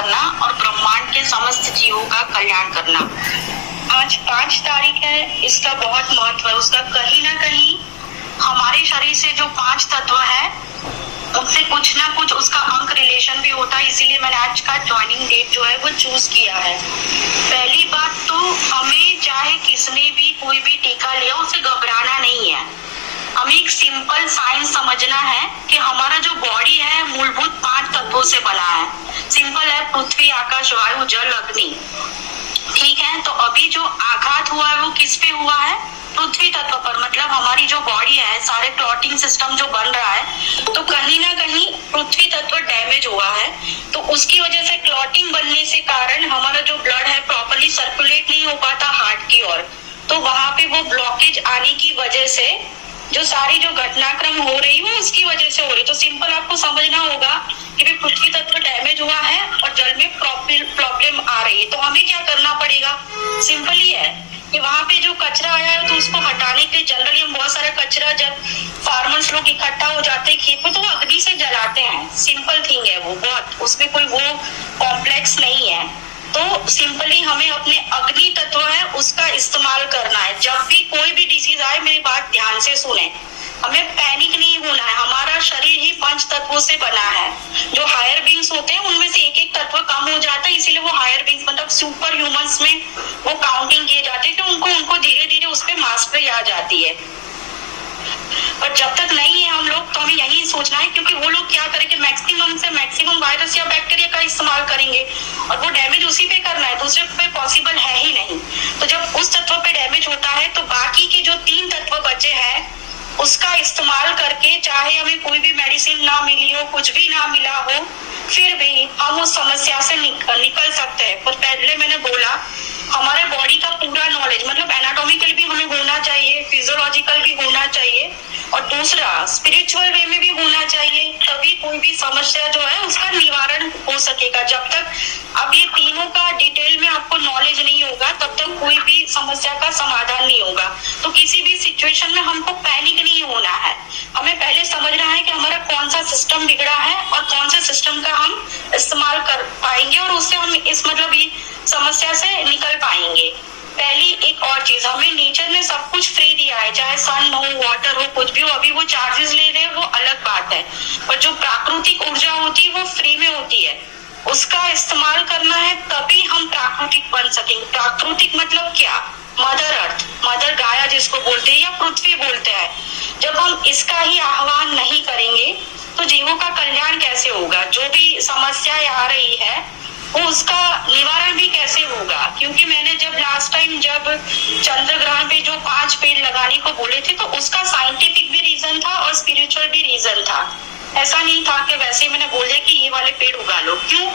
करना और ब्रह्मांड के समस्त जीवों का कल्याण करना। आज 5 तारीख है, इसका बहुत महत्व है। उसका कहीं ना कहीं हमारे शरीर से जो 5 तत्व है उनसे कुछ ना कुछ उसका अंक रिलेशन भी होता है, इसीलिए मैंने आज का ज्वाइनिंग डेट जो है वो चूज किया है। पहली बात तो हमें चाहे किसने भी कोई भी टीका लिया उसे घबराना नहीं है। हमें एक सिंपल साइंस समझना है कि हमारा जो बॉडी है मूलभूत 5 तत्वों से बना है। सिंपल है, पृथ्वी, आकाश, वायु, जल, अग्नि। ठीक है, तो अभी जो आघात हुआ है वो किस पे हुआ है? पृथ्वी तत्व पर। मतलब हमारी जो बॉडी है, सारे क्लॉटिंग सिस्टम जो बन रहा है, तो कहीं ना कहीं पृथ्वी तत्व डैमेज हुआ है। तो उसकी वजह से क्लॉटिंग बनने से कारण हमारा जो ब्लड है प्रॉपर्ली सर्कुलेट नहीं हो पाता हार्ट की ओर, तो वहां पे वो ब्लॉकेज आने की वजह से जो सारी जो घटनाक्रम हो रही है उसकी वजह से हो रही। तो सिंपल आपको समझना होगा कि भी पृथ्वी तत्व डैमेज हुआ है और जल में प्रॉब्लम आ रही है। तो हमें क्या करना पड़ेगा? सिंपल ही है कि वहां पे जो कचरा आया है तो उसको हटाने के लिए जनरली हम बहुत सारा कचरा जब फार्मर्स लोग इकट्ठा हो जाते हैं खेत में तो वो अग्नि से जलाते हैं। सिंपल थिंग है वो, बहुत उसमें कोई वो कॉम्प्लेक्स नहीं है। तो सिंपली हमें अपने अग्नि तत्व है उसका इस्तेमाल करना है। जब भी कोई भी डिसीज आए, मेरी बात ध्यान से सुने, हमें पैनिक नहीं होना है। हमारा शरीर ही 5 तत्वों से बना है। जो हायर बींग्स होते हैं उनमें से एक तत्व कम हो जाता है, इसीलिए वो हायर बींग्स मतलब सुपर ह्यूमंस में वो काउंटिंग किए जाते हैं कि उनको धीरे धीरे उस पर मास्टरी आ जाती है। पर जब तक नहीं है हम लोग, तो हमें यही सोचना है, क्योंकि वो लोग क्या करेंगे, मैक्सिमम से मैक्सिमम वायरस या बैक्टीरिया का इस्तेमाल करेंगे और वो डैमेज उसी पे करना है, दूसरे पे पॉसिबल है ही नहीं। तो जब उस तत्व पे डैमेज होता है तो बाकी के जो 3 तत्व बचे हैं उसका इस्तेमाल करके, चाहे हमें कोई भी मेडिसिन ना मिली हो, कुछ भी ना मिला हो, फिर भी हम उस समस्या से निकल सकते हैं। पर पहले मैंने बोला हमारे बॉडी का पूरा नॉलेज, मतलब एनाटॉमिकल भी हमें होना चाहिए, फिजियोलॉजिकल भी होना चाहिए और दूसरा स्पिरिचुअल वे में भी होना चाहिए, तभी कोई भी समस्या जो है उसका निवारण हो सकेगा। जब तक अब ये तीनों का डिटेल में आपको नॉलेज नहीं होगा तब तक कोई भी समस्या का समाधान नहीं होगा। तो किसी भी सिचुएशन में हमको पैनिक नहीं होना है। हमें पहले समझना है कि हमारा कौन सा सिस्टम बिगड़ा है और कौन से सिस्टम का हम इस्तेमाल कर पाएंगे और उससे हम इस मतलब ये समस्या से निकल पाएंगे। पहली एक और चीज, हमें नेचर ने सब कुछ फ्री दिया है, चाहे सन हो, वाटर हो, कुछ भी हो। अभी वो चार्जेस ले रहे हैं वो अलग बात है, पर जो प्राकृतिक ऊर्जा होती है वो फ्री में होती है। उसका इस्तेमाल करना है तभी हम प्राकृतिक बन सकेंगे। प्राकृतिक मतलब क्या? मदर अर्थ, मदर गाया जिसको बोलते हैं या पृथ्वी बोलते हैं। जब हम इसका ही आह्वान नहीं करेंगे तो जीवों का कल्याण कैसे होगा? जो भी समस्याएं आ रही है वो उसका निवारण भी कैसे होगा? क्योंकि मैंने जब लास्ट टाइम जब चंद्र ग्रहण पे जो 5 पेड़ लगाने को बोले थे तो उसका साइंटिफिक भी रीजन था और स्पिरिचुअल भी रीजन था। ऐसा नहीं था कि वैसे मैंने बोले कि ये वाले पेड़ उगा लो। क्यों?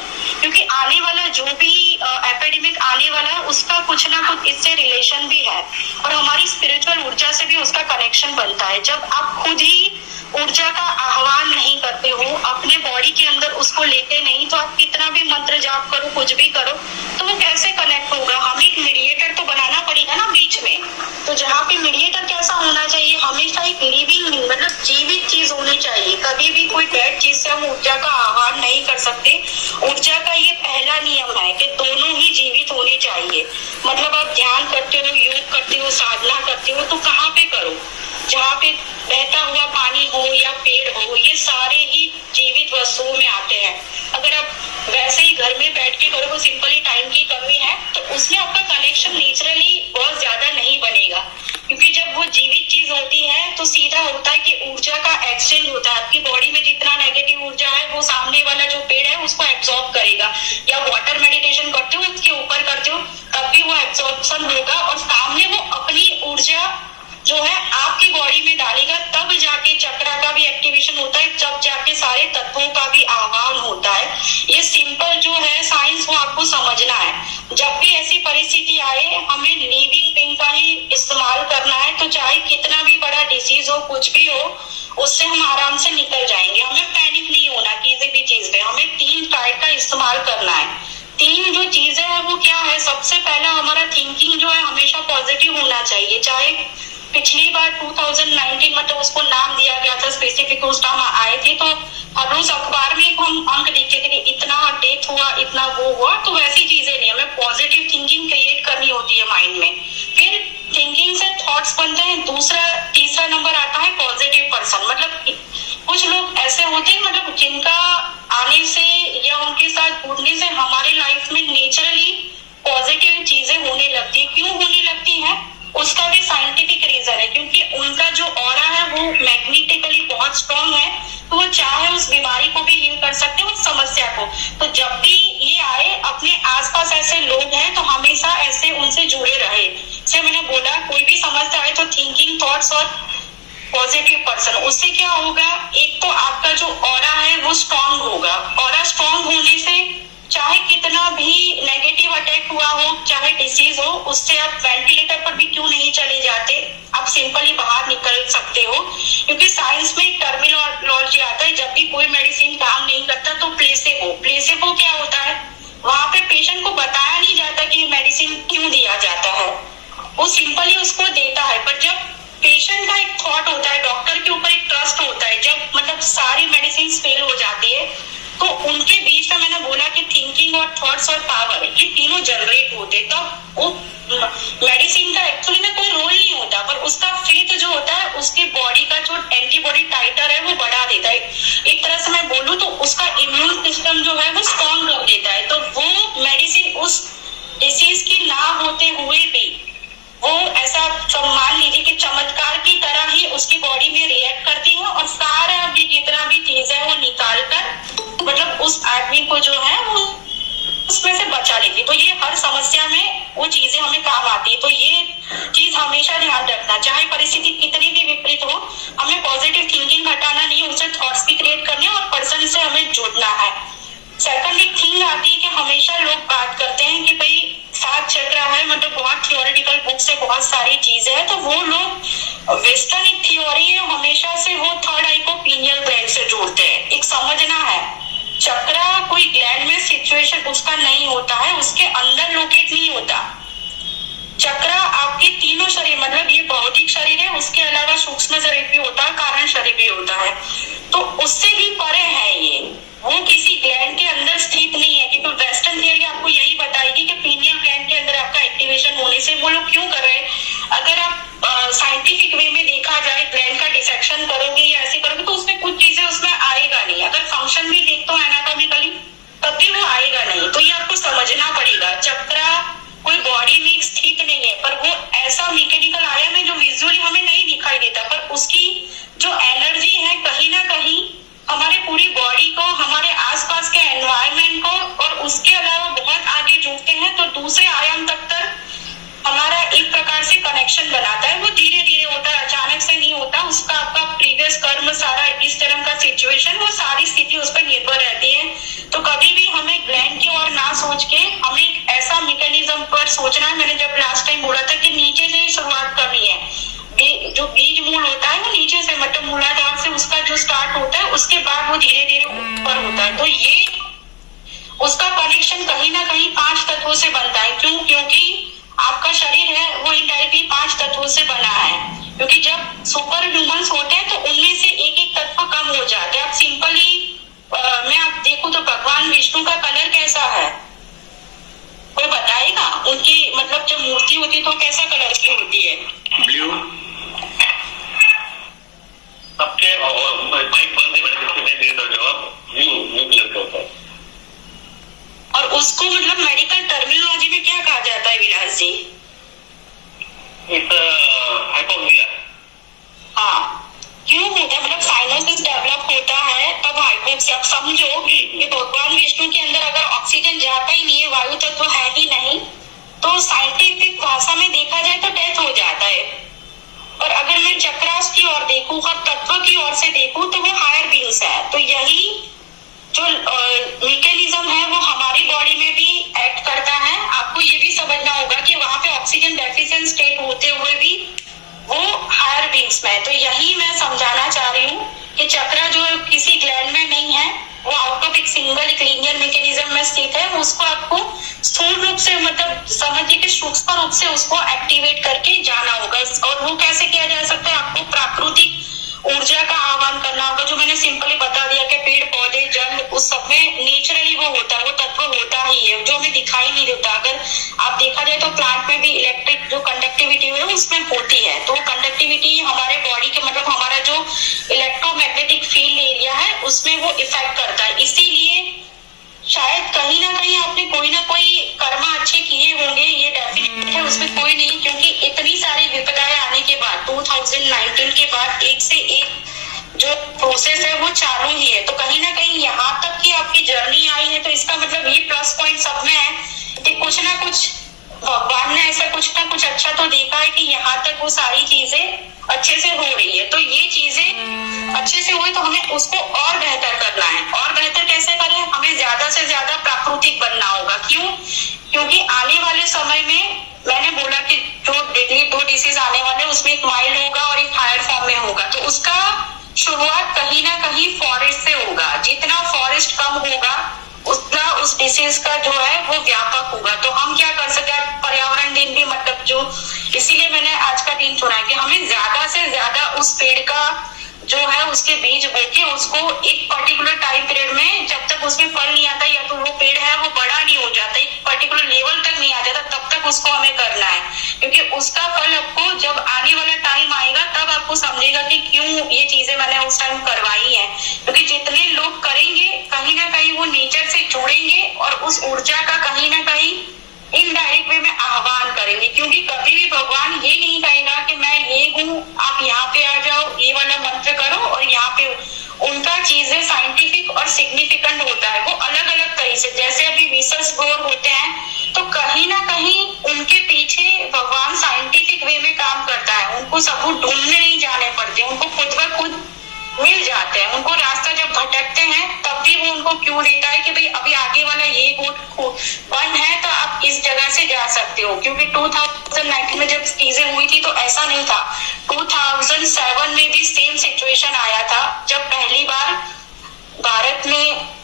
क्योंकि आने वाला जो भी एपिडेमिक आने वाला है उसका कुछ ना कुछ इससे रिलेशन भी है और हमारी स्पिरिचुअल ऊर्जा से भी उसका कनेक्शन बनता है। जब आप खुद ही ऊर्जा का आह्वान नहीं करते हो, अपने बॉडी के अंदर उसको लेते नहीं, तो आप कितना भी मंत्र जाप करो, कुछ भी करो, तो वो कैसे कनेक्ट होगा? हमें एक मीडिएटर तो बनाना पड़ेगा ना बीच में। तो जहाँ पे मीडिएटर कैसा होना चाहिए? हमेशा एक लिविंग मतलब जीवित चीज होनी चाहिए। कभी भी कोई डेड चीज से हम ऊर्जा का आह्वान नहीं कर सकते। ऊर्जा का ये पहला नियम है कि दोनों ही जीवित होने चाहिए। मतलब आप ध्यान करते हो, योग करते हो, साधना करते हो, तो कहाँ पे करो? जहाँ पे बहता हुआ पानी हो या पेड़ हो, ये सारे ही जीवित वस्तुओं में आते हैं। अगर आप वैसे ही घर में बैठ के करोगे, सिंपली टाइम की कमी है, तो उसमें आपका कनेक्शन नेचुरली बहुत ज्यादा नहीं बनेगा। क्योंकि जब वो जीवित चीज होती है तो सीधा होता है कि ऊर्जा का एक्सचेंज होता है। आपकी बॉडी में जितना नेगेटिव ऊर्जा है वो सामने वाला जो पेड़ है उसको एब्जॉर्ब करेगा। या वाटर मेडिटेशन करते हो, उसके ऊपर करते हो, तब भी वो एब्जॉर्प्शन होगा और सामने वो अपनी ऊर्जा जो है आपकी बॉडी में डालेगा, तब जाके चक्रा का भी एक्टिवेशन होता है, तब जाके सारे तत्वों का भी आह्वान होता है। ये सिंपल जो है साइंस वो आपको समझना है। जब भी ऐसी परिस्थिति आए हमें लिविंग थिंग का ही इस्तेमाल करना है, तो चाहे कितना भी बड़ा डिसीज हो, कुछ भी हो, उससे हम आराम से निकल जाएंगे। हमें पैनिक नहीं होना किसी भी चीज पे। हमें 3 टाइप का इस्तेमाल करना है। 3 जो चीजें हैं वो क्या है? सबसे पहला हमारा थिंकिंग जो है हमेशा पॉजिटिव होना चाहिए। चाहे पिछली बार 2019 मतलब उसको नाम दिया गया था स्पेसिफिक, उस टाइम आए थे तो हर रोज अखबार में हम अंक लिखते थे कि इतना डेथ हुआ, इतना वो हुआ। तो वैसी चीजें नहीं, हमें पॉजिटिव थिंकिंग क्रिएट करनी होती है माइंड में, फिर थिंकिंग से थॉट्स बनते हैं। दूसरा तीसरा नंबर आता है पॉजिटिव पर्सन। मतलब कुछ लोग ऐसे होते हैं मतलब जिनका आने से या उनके साथ जुड़ने से हमारे लाइफ में नेचुरली पॉजिटिव चीजें होने लगती है। क्यों होने लगती है उसका भी साइंटिफिक रीजन है, क्योंकि उनका जो ऑरा है वो मैग्नेटिकली बहुत स्ट्रॉन्ग है, तो वो चाहे उस बीमारी को भी हील कर सकते हैं, उस समस्या को। तो जब भी ये आए, अपने आसपास ऐसे लोग हैं तो हमेशा ऐसे उनसे जुड़े रहे। जैसे मैंने बोला, कोई भी समस्या आए तो थिंकिंग, थॉट्स और पॉजिटिव पर्सन, उससे क्या होगा, एक तो आपका जो ऑरा है वो स्ट्रॉन्ग होगा। ऑरा स्ट्रॉन्ग होने से चाहे कितना भी नेगेटिव अटैक हुआ हो, चाहे डिसीज हो, उससे आप वेंटिलेटर पर भी क्यों नहीं चले जाते, आप सिंपली बाहर निकल सकते हो। क्योंकि साइंस में एक टर्मिनोलॉजी आता है, जब भी कोई मेडिसिन काम नहीं करता तो प्लेसेबो। प्लेसेबो क्या होता है, वहां पे पेशेंट को बताया नहीं जाता कि मेडिसिन क्यों दिया जाता है, वो सिंपली उसको देता है। पर जब पेशेंट का एक थॉट होता है, डॉक्टर के ऊपर एक ट्रस्ट होता है, जब मतलब सारी मेडिसिन फेल हो जाती है तो उनके बीच में मैंने बोला कि थिंकिंग और थॉट्स और पावर, ये तीनों जनरेट होते, तब वो मेडिसिन का एक्चुअली में कोई रोल नहीं होता, पर उसका फेथ जो होता है, उसकी बॉडी का जो एंटीबॉडी टाइटर है वो बढ़ा देता है। एक तरह से मैं बोलूं तो उसका इम्यून सिस्टम जो है वो स्ट्रॉन्ग कर देता है। तो वो मेडिसिन उस डिसीज की ना होते हुए भी वो ऐसा मान लीजिए कि चमत्कार की तरह ही उसकी बॉडी में रिएक्ट करती है और सारा भी जितना भी चीज है वो निकाल कर मतलब उस आदमी को जो है वो उसमें से बचा लेती। तो ये हर समस्या में वो चीजें हमें काम आती है। तो ये चीज हमेशा ध्यान रखना, चाहे परिस्थिति कितनी भी विपरीत हो, हमें पॉजिटिव थिंकिंग हटाना नहीं है, उससे थॉट्स भी क्रिएट करने और पर्सन से हमें जुड़ना है। सेकंड एक थिंग आती है कि हमेशा लोग बात करते हैं कि भाई 7 चक्र है, मतलब बहुत थियोरेटिकल बुक से बहुत सारी चीजें हैं, तो वो लोग वेस्टर्न एक थियोरी है, हमेशा से वो थर्ड आई को पीनियल ग्लैंड से जोड़ते हैं। एक समझना है, चक्रा कोई ग्लैंड में सिचुएशन उसका नहीं होता है, उसके अंदर लोकेट नहीं होता। चक्रा आपके तीनों शरीर, मतलब ये भौतिक शरीर है, उसके अलावा सूक्ष्म शरीर भी होता है, कारण शरीर भी होता है, तो उससे भी परे है ये, वो किसी ग्लैंड के अंदर स्थित नहीं है। क्योंकि वेस्टर्न थियरी आपको यही बताएगी कि पीनियल ग्लैंड के अंदर आपका एक्टिवेशन होने से वो लोग क्यों कर रहे हैं। अगर आप साइंटिफिक वे में देखा जाए, ग्लैंड का डिसेक्शन करोगे या ऐसे करोगे तो उसमें कुछ चीजें उसमें आएगा नहीं। अगर फंक्शन भी देखते हो एनाटॉमिकली तब भी वो आएगा नहीं। तो ये आपको समझना पड़ेगा, चक्रा कोई बॉडी में स्थित नहीं है, पर वो ऐसा मैकेनिकल आयाम है जो विजुअली हमें नहीं दिखाई देता, पर उसकी जो एनर्जी है कहीं ना कहीं हमारे पूरी बॉडी को, हमारे आसपास के एनवायरनमेंट को और उसके अलावा बहुत आगे जोड़ते हैं। तो दूसरे आयाम तक हमारा एक प्रकार से कनेक्शन बनाता है। वो धीरे धीरे होता है, अचानक से नहीं होता। उसका आपका प्रीवियस कर्म, सारा इस तरह का सिचुएशन, वो सारी स्थिति उस पर निर्भर रहती है। तो कभी भी हमें ग्लैंड की ओर ना सोच के हमें ऐसा मैकेनिज्म पर सोचना है। मैंने जब लास्ट टाइम बोला था कि नीचे से शुरुआत करनी है, जो बीज मूल होता है वो नीचे से, मतलब मूलाधार से उसका जो स्टार्ट होता है, उसके बाद वो धीरे धीरे ऊपर होता है। तो ये उसका कनेक्शन कहीं ना कहीं 5 तत्वों से बनता है। क्यों? क्योंकि आपका शरीर है वो इनडायरेक्टली 5 तत्वों से बना है। क्योंकि जब सुपर ह्यूमंस होते हैं तो उनमें से एक एक तत्व कम हो जाते हैं। आप सिंपली मैं आप देखूं तो भगवान विष्णु का कलर कैसा है, कोई बताएगा? उनकी मतलब जब मूर्ति होती है तो कैसा कलर की होती है? ब्लू। सबके माइक बंद है, मैंने दे दो जवाब, ब्लू कलर का होता है। और उसको मतलब मेडिकल टर्मिनोलॉजी में क्या कहा जाता है विलास जी? हाइपोक्सिया। हाँ, क्यों होता है? मतलब साइनोसिस डेवलप होता है तब हाइपोक्सिया। समझो कि भगवान विष्णु के अंदर अगर ऑक्सीजन जाता ही नहीं है, वायु तत्व है ही नहीं, तो साइंटिफिक भाषा में देखा जाए तो डेथ हो जाता है। और अगर मैं चक्रास की ओर देखूं, हर तत्व की ओर से देखूं, तो वो हायर बीइंग्स है। तो यही जो मैकेनिज्म है वो हमारी बॉडी में भी एक्ट करता है। आपको ये भी समझना होगा कि वहां पे ऑक्सीजन डेफिशिएंट स्टेट होते हुए भी वो हायर बीइंग्स में है। तो यही मैं समझाना चाह रही हूँ कि चक्रा जो किसी ग्लैंड में नहीं है, वो आउट ऑफ एक सिंगल एक लीनियर मैकेनिज्म में स्थित है, उसको आपको स्थूल रूप से मतलब समझिए कि सूक्ष्म रूप से उसको एक्टिवेट करके जाना होगा। और वो कैसे किया जा सकता है, आपको प्राकृतिक ऊर्जा का आह्वान करना होगा, जो मैंने सिंपली बता दिया कि पेड़ पौधे जल उस सब में नेचुरली वो होता है, वो तत्व होता ही है जो हमें दिखाई नहीं देता। अगर आप देखा जाए तो प्लांट में भी इलेक्ट्रिक जो कंडक्टिविटी है उसमें होती है, तो कंडक्टिविटी हमारे बॉडी के मतलब हमारा जो इलेक्ट्रोमैग्नेटिक फील्ड एरिया है उसमें वो इफेक्ट करता है। इसीलिए शायद कहीं ना कहीं आपने कोई ना कोई कर्म अच्छे किए होंगे, ये डेफिनेट है, उसमें कोई नहीं, क्योंकि इतनी सारी विपदाएं आने के बाद 2019 के बाद एक से एक जो प्रोसेस है वो चालू ही है। तो कहीं ना कहीं यहाँ तक की आपकी जर्नी आई है, तो इसका मतलब ये प्लस पॉइंट सब में है कि कुछ ना कुछ भगवान ने ऐसा कुछ ना कुछ अच्छा तो देखा है कि यहाँ तक वो सारी चीजें अच्छे से हो रही है। तो ये चीजें अच्छे से हुई तो हमें उसको और बेहतर करना है। और बेहतर कैसे करें, हमें ज्यादा से ज्यादा प्राकृतिक बनना होगा। क्यों? क्योंकि आने वाले समय में मैंने बोला कि जो दो डिसीज आने वाले उसमें एक माइल्ड होगा और एक हायर फॉर्म में होगा, तो उसका शुरुआत कहीं ना कहीं फॉरेस्ट से होगा। जितना फॉरेस्ट कम होगा उतना उस डिसीज का जो है वो व्यापक होगा। तो हम क्या कर सकते हैं, पर्यावरण दिन भी मतलब जो, इसीलिए मैंने आज का दिन चुना है कि हमें ज्यादा से ज्यादा उस पेड़ का जो है उसके बीज बो के उसको एक पर्टिकुलर टाइम पीरियड में, जब तक उसमें फल नहीं आता या तो वो पेड़ है वो बड़ा नहीं हो जाता, एक पर्टिकुलर लेवल तक नहीं आ जाता, तब तक उसको हमें करना है। क्योंकि उसका फल आपको जब आने वाला टाइम आएगा तब आपको समझेगा कि क्यों ये चीजें मैंने उस टाइम करवाई है। क्योंकि जितने लोग करेंगे कहीं ना कहीं वो नेचर से जुड़ेंगे और उस ऊर्जा का कहीं ना कहीं इनडायरेक्ट वे में आह्वान करेंगे। क्योंकि कभी भी भगवान ये नहीं कहेगा कि मैं ये हूँ, आप यहाँ पे आ जाओ, ये वाला मंत्र करो, और यहाँ पे उनका चीजें साइंटिफिक और सिग्निफिकेंट होता है, वो अलग अलग तरीके से। जैसे अभी रिसर्च ग्रोर होते हैं तो कहीं ना कहीं उनके पीछे भगवान साइंटिफिक वे में काम करता है, उनको सबूत ढूंढने नहीं जाने पड़ते, उनको खुद ब खुद मिल जाते हैं। उनको रास्ता जब भटकते हैं तब भी वो उनको क्यों देता है कि भाई अभी आगे वाला ये बंद है तो आप इस जगह से जा सकते हो। क्योंकि 2019 में जब चीजें हुई थी तो ऐसा नहीं था, 2007 में भी सेम सिचुएशन आया था, जब पहली बार भारत में,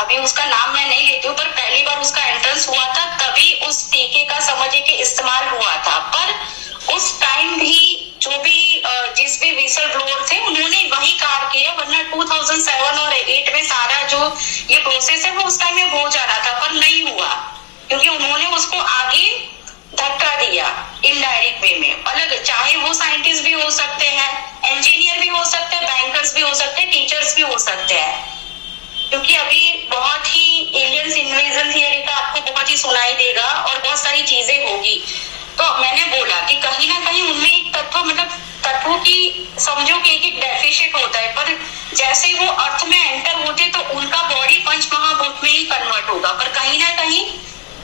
अभी उसका नाम मैं नहीं लेती हूँ, पर पहली बार उसका एंट्रेंस हुआ था, तभी उस टीके का समझिए कि इस्तेमाल हुआ था। पर उस टाइम भी जो भी जिस भी विसल ब्लोअर थे उन्होंने वही कार्य किया, वरना 2007 और 8 में सारा जो ये प्रोसेस है वो उस टाइम में हो जाना था, पर नहीं हुआ क्योंकि उन्होंने उसको आगे धक्का दिया इनडायरेक्ट वे में। अलग, चाहे वो साइंटिस्ट भी हो सकते हैं, इंजीनियर भी हो सकते हैं, बैंकर्स भी हो सकते हैं, टीचर्स भी हो सकते हैं। क्योंकि अभी बहुत ही एलियंस इन्वेजन थियरी का आपको बहुत ही सुनाई देगा और बहुत सारी चीजें होगी। तो मैंने बोला कि कहीं ना कहीं उनमें एक तत्व, मतलब तत्वों की समझो कि एक डेफिशिएंट होता है, पर जैसे वो अर्थ में एंटर होते तो उनका बॉडी पंच महाभूत में ही कन्वर्ट होगा। पर कहीं ना कहीं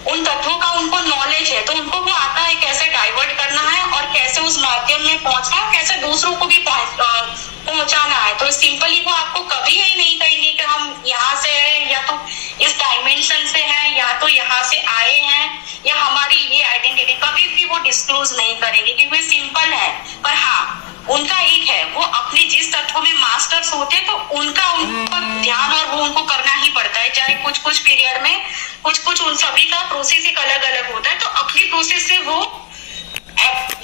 उन तत्वों का उनको नॉलेज है, तो उनको वो आता है कैसे डाइवर्ट करना है और कैसे उस माध्यम में पहुंचना है, कैसे दूसरों को भी पहुंचाना है। तो सिंपली वो आपको कभी ही नहीं कहेंगे कि हम यहाँ से है या तो इस डायमेंशन से है या तो यहाँ से आए हैं या हमारी ये आइडेंटिटी, कभी भी वो डिस्क्लोज नहीं करेंगे क्योंकि सिंपल है। पर हाँ, उनका एक है, वो अपने जिस तत्व में मास्टर्स होते तो उनका ध्यान और वो उनको करना ही पड़ता है, चाहे कुछ पीरियड में कुछ उन सभी का प्रोसेस एक अलग अलग होता है। तो अपनी प्रोसेस से वो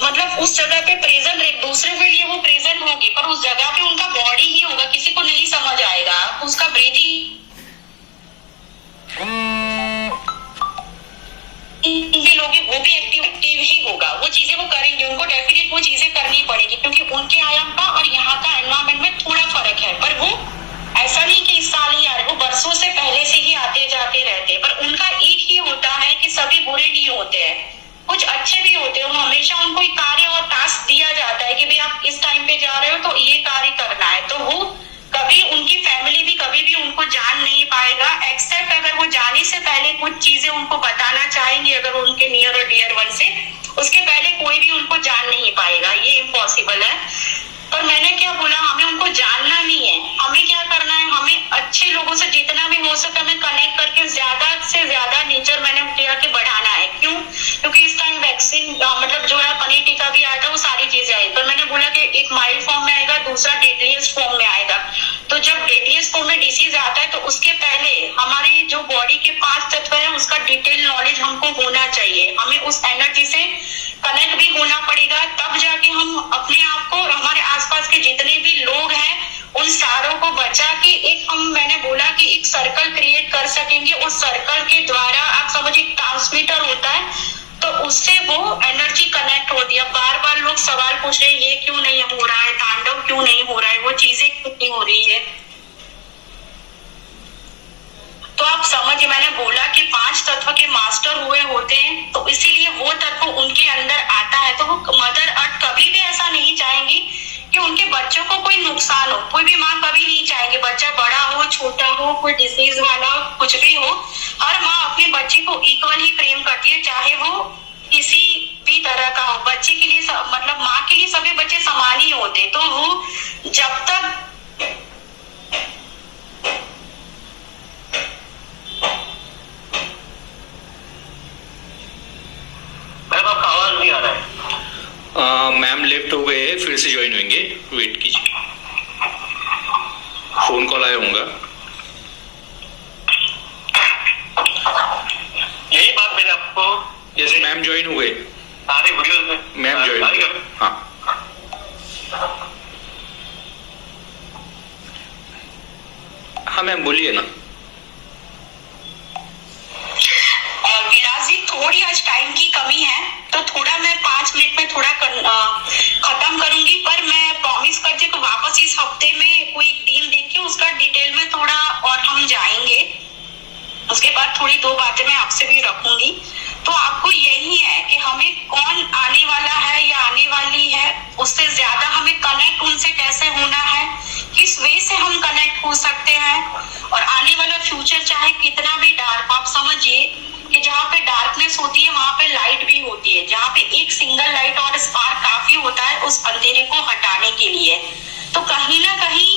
मतलब उस जगह पे प्रेजेंट, एक दूसरे के लिए वो प्रेजेंट होंगे, पर उस जगह पे उनका बॉडी ही होगा, किसी को नहीं समझ आएगा, उसका ब्रीदिंग भी लोगे, वो भी एक्टिव ही होगा, वो चीजें वो करेंगे, उनको डेफिनेट वो चीजें करनी पड़ेगी क्योंकि उनके आयाम का और यहाँ का एनवायरमेंट में थोड़ा फर्क है। पर वो ऐसा नहीं कि इस साल ही आ रहे, वो बरसों से पहले से ही आते जाते रहते हैं। पर उनका एक ही होता है कि सभी बुरे नहीं होते हैं, कुछ अच्छे भी होते हैं। हमेशा उनको एक कार्य और टास्क दिया जाता है कि भाई आप इस टाइम पे जा रहे हो तो ये कार्य करना है। तो वो कभी उनकी फैमिली भी कभी भी उनको जान नहीं पाएगा, एक्सेप्ट अगर वो जाने से पहले कुछ चीजें उनको बताना चाहेंगे, अगर उनके नियर और डियर वन से, उसके पहले कोई भी उनको जान नहीं पाएगा, ये इम्पॉसिबल है। पर मैंने क्या बोला, हमें उनको जानना नहीं है, हमें क्या करना है, हमें अच्छे लोगों से जितना भी हो सके हमें कनेक्ट करके ज्यादा से ज्यादा नेचर मैंने किया कि बढ़ाना है। क्यों? क्योंकि इस टाइम वैक्सीन मतलब जो है पनीर टीका भी आया था, वो सारी चीजें आई, पर मैंने बोला कि एक माइल्ड फॉर्म में आएगा, दूसरा डेडलीस्ट फॉर्म में आएगा। तो जब डेडलीस्ट फॉर्म में डिसीज आता है तो उस बॉडी के 5 तत्व है उसका डिटेल नॉलेज हमको होना चाहिए। हमें उस एनर्जी से कनेक्ट भी होना पड़ेगा, तब जाके हम अपने आप को और हमारे आसपास के जितने भी लोग हैं उन सारों को बचा के एक मैंने बोला कि एक सर्कल क्रिएट कर सकेंगे। उस सर्कल के द्वारा आप समझिए ट्रांसमीटर होता है, तो उससे वो एनर्जी कनेक्ट होती है। बार बार लोग सवाल पूछ रहे हैं ये क्यों नहीं हो रहा है, तांडव क्यों नहीं हो रहा है, वो चीजें क्यों नहीं हो रही है। तो आप समझिए मैंने बोला कि 5 तत्व के मास्टर हुए होते हैं, तो इसीलिए वो तत्व उनके अंदर आता है। तो वो मदर अर्थ कभी भी ऐसा नहीं चाहेंगी कि उनके बच्चों को कोई नुकसान हो। कोई भी माँ कभी नहीं चाहेंगे बच्चा बड़ा हो, छोटा हो, कोई डिसीज वाला कुछ भी हो। हर माँ अपने बच्चे को इक्वल ही प्रेम करती है, चाहे वो किसी भी तरह का हो। बच्चे के लिए मतलब माँ के लिए सभी बच्चे समान ही होते। तो वो जब तक आपका आवाज नहीं आ रहा है। मैम लेफ्ट हो गए, फिर से ज्वाइन होंगे, वेट कीजिए, फोन कॉल आया होगा। यही बात मैंने आपको यस मैम ज्वाइन हुए, सारे वीडियोस में मैम ज्वाइन। हाँ हाँ मैम बोलिए ना। विलास जी थोड़ी आज टाइम की कमी है, तो थोड़ा मैं 5 मिनट में थोड़ा खत्म करूंगी, पर मैं प्रॉमिस करती हूँ कि वापस इस हफ्ते में कोई दिन देख के उसका डिटेल में थोड़ा और हम जाएंगे। उसके बाद थोड़ी 2 बातें मैं आपसे भी रखूंगी। तो आपको यही है कि हमें कौन आने वाला है या आने वाली है, उससे ज्यादा हमें कनेक्ट उनसे कैसे होना है, किस वे से हम कनेक्ट हो सकते हैं। और आने वाला फ्यूचर चाहे कितना भी डार्क, आप समझिए कि जहाँ पे डार्कनेस होती है वहां पे लाइट भी होती है। जहाँ पे एक सिंगल लाइट और स्पार्क काफी होता है उस अंधेरे को हटाने के लिए। तो कहीं ना कहीं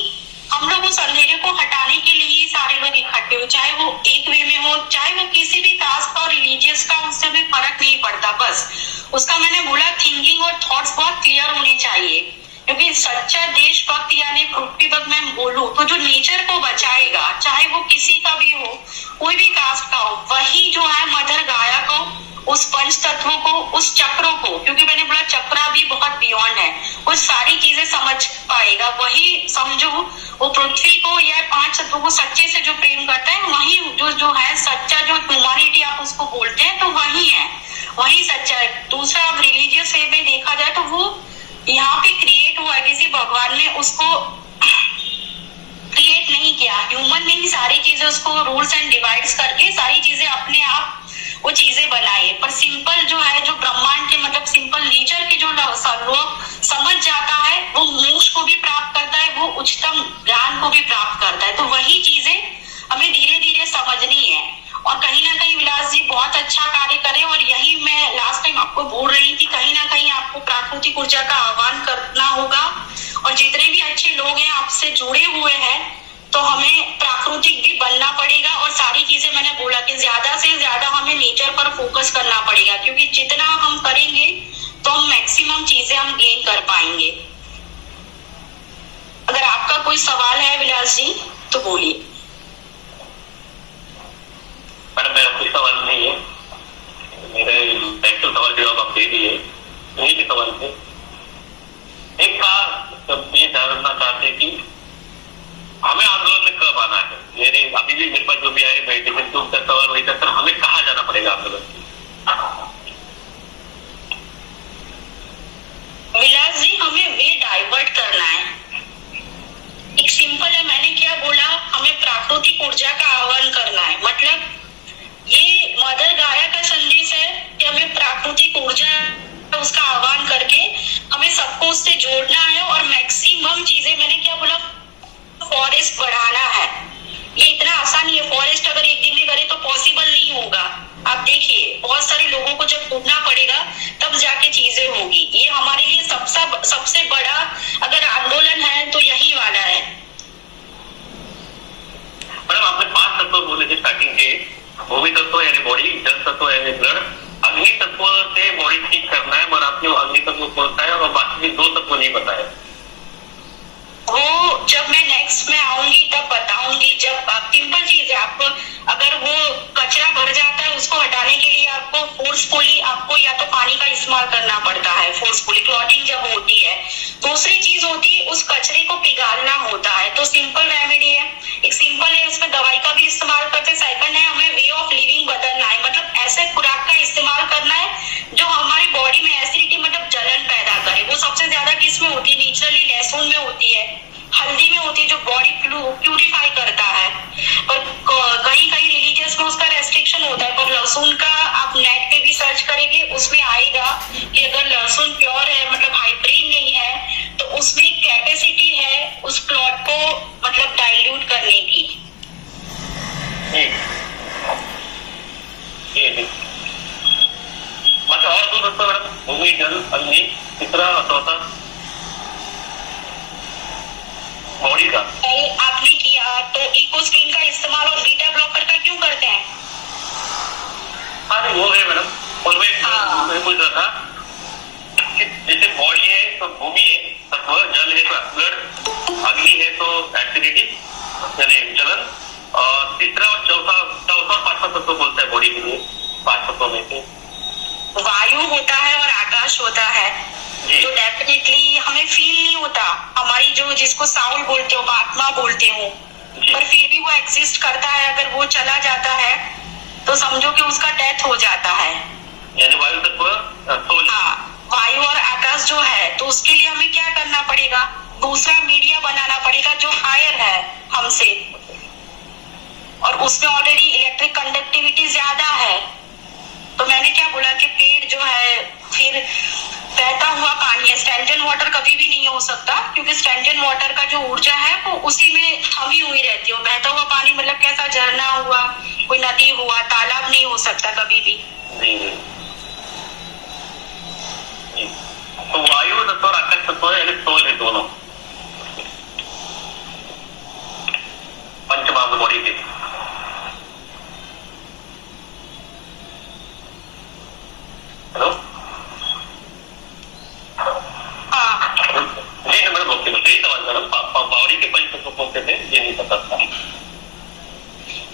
हम लोग उस अंधेरे को हटाने के लिए सारे लोग इकट्ठे हो, चाहे वो एक वे में हो, चाहे वो किसी भी कास्ट और रिलीजियस का, उससे हमें फर्क नहीं पड़ता। बस उसका मैंने बोला थिंकिंग और थॉट्स बहुत क्लियर होने चाहिए, क्योंकि सच्चा देशभक्त यानी पृथ्वी भक्त मैं बोलूं तो जो नेचर को बचाएगा, चाहे वो किसी का भी हो, कोई भी कास्ट का हो, वही जो है मदर गाया को, उस पंच तत्वों को, उस चक्रों को, क्योंकि मैंने बोला चक्रा भी बहुत बियॉन्ड है, वो सारी चीजें समझ पाएगा। वही समझो वो पृथ्वी को या 5 तत्वों को सच्चे से जो प्रेम करता है, वही जो है सच्चा, जो ह्यूमैनिटी आप उसको बोलते हैं, तो वही है, वही सच्चा है। दूसरा अब रिलीजियस वे में देखा जाए तो वो यहाँ पे क्रिएट हुआ है, किसी भगवान ने उसको क्रिएट नहीं किया, ह्यूमन ने ही सारी चीजें उसको रूल्स एंड डिवाइड्स करके सारी चीजें अपने आप वो चीजें बनाई। पर सिंपल जो है, जो ब्रह्मांड के मतलब सिंपल नेचर के जो लोग समझ जाता है, वो मोक्ष को भी प्राप्त करता है, वो उच्चतम ज्ञान को भी प्राप्त करता है। तो वही चीजें हमें धीरे धीरे समझनी है। और कहीं ना कहीं विलास जी बहुत अच्छा कार्य करें, और यही मैं लास्ट टाइम आपको बोल रही थी, कहीं ना कहीं आपको प्राकृतिक ऊर्जा का आह्वान करना होगा। और जितने भी अच्छे लोग हैं आपसे जुड़े हुए हैं, तो हमें प्राकृतिक भी बनना पड़ेगा। और सारी चीजें मैंने बोला कि ज्यादा से ज्यादा हमें नेचर पर फोकस करना पड़ेगा, क्योंकि जितना हम करेंगे तो हम मैक्सिमम चीजें हम गेन कर पाएंगे। अगर आपका कोई सवाल है विलास जी तो बोलिए। मैडम मेरा कोई सवाल नहीं है, मेरे एक्चुअल सवाल जवाब आप दे दिए, यही के सवाल थे। एक था सब ये जानना चाहते कि हमें आंदोलन में कब आना है। मेरे अभी भी मेरे पास जो भी आए मेडिटेशन तो उसका सवाल वही था, सर हमें कहाँ जाना पड़ेगा आंदोलन में? विलास जी हमें वे डाइवर्ट करना है। एक सिंपल है, मैंने क्या बोला, हमें प्राकृतिक ऊर्जा का आह्वान करना है। मतलब ये मदर गाया का संदेश है कि हमें प्राकृतिक ऊर्जा उसका आह्वान करके हमें सबको उससे जोड़ना है। और मैक्सिमम चीजें मैंने क्या बोला, फॉरेस्ट बढ़ाना है। ये इतना आसान नहीं है, फॉरेस्ट अगर एक दिन में करे तो पॉसिबल नहीं होगा। आप देखिए बहुत सारे लोगों को जब ढूंढना पड़ेगा तब जाके चीजें होगी। ये हमारे लिए सबसे बड़ा अगर आंदोलन है तो यही वाला है। मैडम आपने 5 तत्व बोले थे स्टार्टिंग के, भूमि तत्व यानी बॉडी, जल तत्व यानी ब्लड, अग्नि तत्व से बॉडी ठीक करना है। और आपने अग्नि तत्व बोलता है और बाकी 2 तत्व नहीं बताया। वो जब मैं नेक्स्ट में आऊंगी तब बताऊंगी। जब सिंपल चीज है, आपको अगर वो कचरा भर जाता है उसको हटाने के लिए आपको फोर्सफुली आपको या तो पानी का इस्तेमाल करना पड़ता है, फोर्सफुली क्लॉटिंग जब होती है। दूसरी चीज होती है उस कचरे को पिघालना होता है, तो सिंपल रेमेडी है, एक सिंपल है, उसमें दवाई का भी इस्तेमाल करते हैं। सेकंड है हमें वे ऑफ लिविंग बदलना है, मतलब ऐसे खुराक का इस्तेमाल करना है जो हमारी बॉडी में एसिडिटी मतलब जलन पैदा करे। वो सबसे ज्यादा किसमें होती है? नेचुरली लहसुन में होती है, हल्दी में होती है, जो बॉडी प्यूरिफाई करता है। पर कहीं कहीं रिलीजियस में उसका रेस्ट्रिक्शन होता है, पर लहसुन का आप नेट पे भी सर्च करेंगे उसमें आएगा कि अगर लहसुन प्योर है मतलब हाइब्रिड नहीं है तो उसमें कैपेसिटी है उस क्लॉट को मतलब डाइल्यूट करने की। अच्छा, और दूध दोस्तों मैडम भूमि जल अग्नि कितना होता बॉडी का? आपने किया तो इकोस्ट्रीम का इस्तेमाल और बीटा ब्लॉकर का क्यों करते हैं? हाँ वो है मैडम, और मैं पूछ रहा था कि जैसे बॉडी है तो भूमि है तत्व, जल है तो ब्लड, अग्नि है तो एसिडिटी यानी जलन, और तीसरा और चौथा और पांचवा तत्व बोलता है बॉडी के लिए, 5 तत्वों में से वायु होता है और आकाश होता है, जो डेफिनेटली हमें फील नहीं होता, हमारी जो जिसको साउल बोलते हो, आत्मा बोलते हो, पर फिर भी वो एग्जिस्ट करता है। अगर वो चला जाता है तो समझो कि उसका डेथ हो जाता है, यानी वायु तत्व। हाँ, वायु और आकाश जो है, तो उसके लिए हमें क्या करना पड़ेगा? दूसरा मीडिया बनाना पड़ेगा जो हायर है हमसे, और उसमें ऑलरेडी इलेक्ट्रिक कंडक्टिविटी ज्यादा है। तो मैंने क्या बोला कि पेड़ जो है फिर बहता हुआ पानी है, स्टैंडर्ड वाटर कभी भी नहीं हो सकता, क्योंकि स्टैंडर्ड वाटर का जो ऊर्जा है वो उसी में थमी हुई रहती है। बहता हुआ पानी मतलब कैसा? झरना हुआ, कोई नदी हुआ, तालाब नहीं हो सकता कभी भी। तो वायु तत्व और आकाश तत्व यानी सोल है दोनों पंचमहाभूत बॉडी के। हेलो, हाँ जी मैडम, ओके, सही सवाल मैडम। बॉडी के पंच तत्व कौन से थे ये नहीं पता था।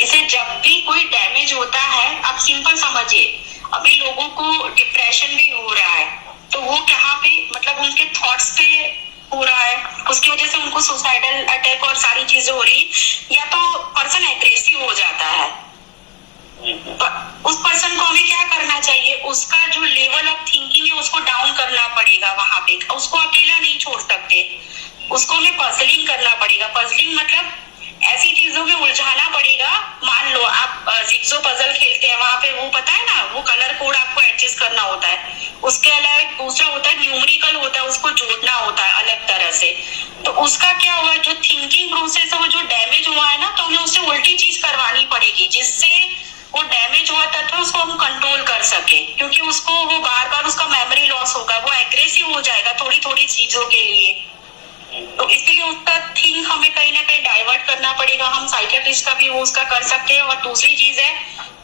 इसे जब भी कोई डैमेज होता है, आप सिंपल समझिए, अभी लोगों को डिप्रेशन भी हो रहा है, तो वो कहाँ पे मतलब उनके थॉट्स पे हो रहा है, उसकी वजह से उनको सुसाइडल अटैक और सारी चीजें हो रही, या तो पर्सन एग्रेसिव हो जाता है। उस पर्सन को हमें क्या करना चाहिए? उसका जो लेवल ऑफ थिंकिंग है उसको डाउन करना पड़ेगा वहां पे, उसको अकेला नहीं छोड़ सकते, उसको हमें पजलिंग करना पड़ेगा। पजलिंग मतलब ऐसी चीजों में उलझाना पड़ेगा। मान लो आप जिग्सो पजल खेलते हैं, वहां पे वो पता है ना, वो कलर कोड आपको एडजस्ट करना होता है। उसके अलावा दूसरा होता है न्यूमेरिकल होता है, उसको जोड़ना होता है अलग तरह से। तो उसका क्या हुआ, जो थिंकिंग प्रोसेस है वो जो डैमेज हुआ है ना, तो हमें उससे उल्टी चीज करवानी पड़ेगी, जिससे वो डैमेज हुआ तत्व उसको हम कंट्रोल कर सके, क्योंकि उसको वो बार बार उसका मेमोरी लॉस होगा, वो एग्रेसिव हो जाएगा थोड़ी थोड़ी चीजों के लिए। तो इसलिए उसका थिंक हमें कहीं ना कहीं डाइवर्ट करना पड़ेगा। हम साइकियाट्रिस्ट का भी वो उसका कर सकते हैं। और दूसरी चीज है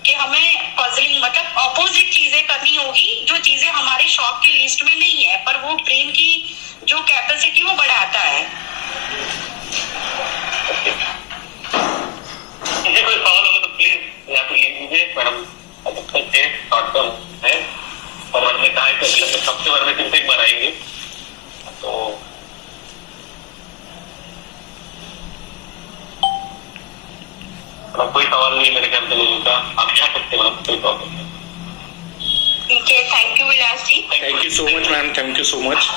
कि हमें पजलिंग मतलब ऑपोजिट चीजें करनी होगी, जो चीजें हमारे शौक की लिस्ट में नहीं है, पर वो ब्रेन की जो कैपेसिटी वो बढ़ाता है। किसी कोई सवाल होगा तो प्लीज यहाँ पे लिख दीजिए मैडम। है और हमने कहा है कि हफ्ते भर में सिर्फ एक बार आएंगे, तो कोई सवाल नहीं मेरे ख्याल से लोगों का। आप क्या सकते हैं, कोई प्रॉब्लम नहीं। ठीक है, thank you Vilas ji. Thank you so much ma'am, thank you so much.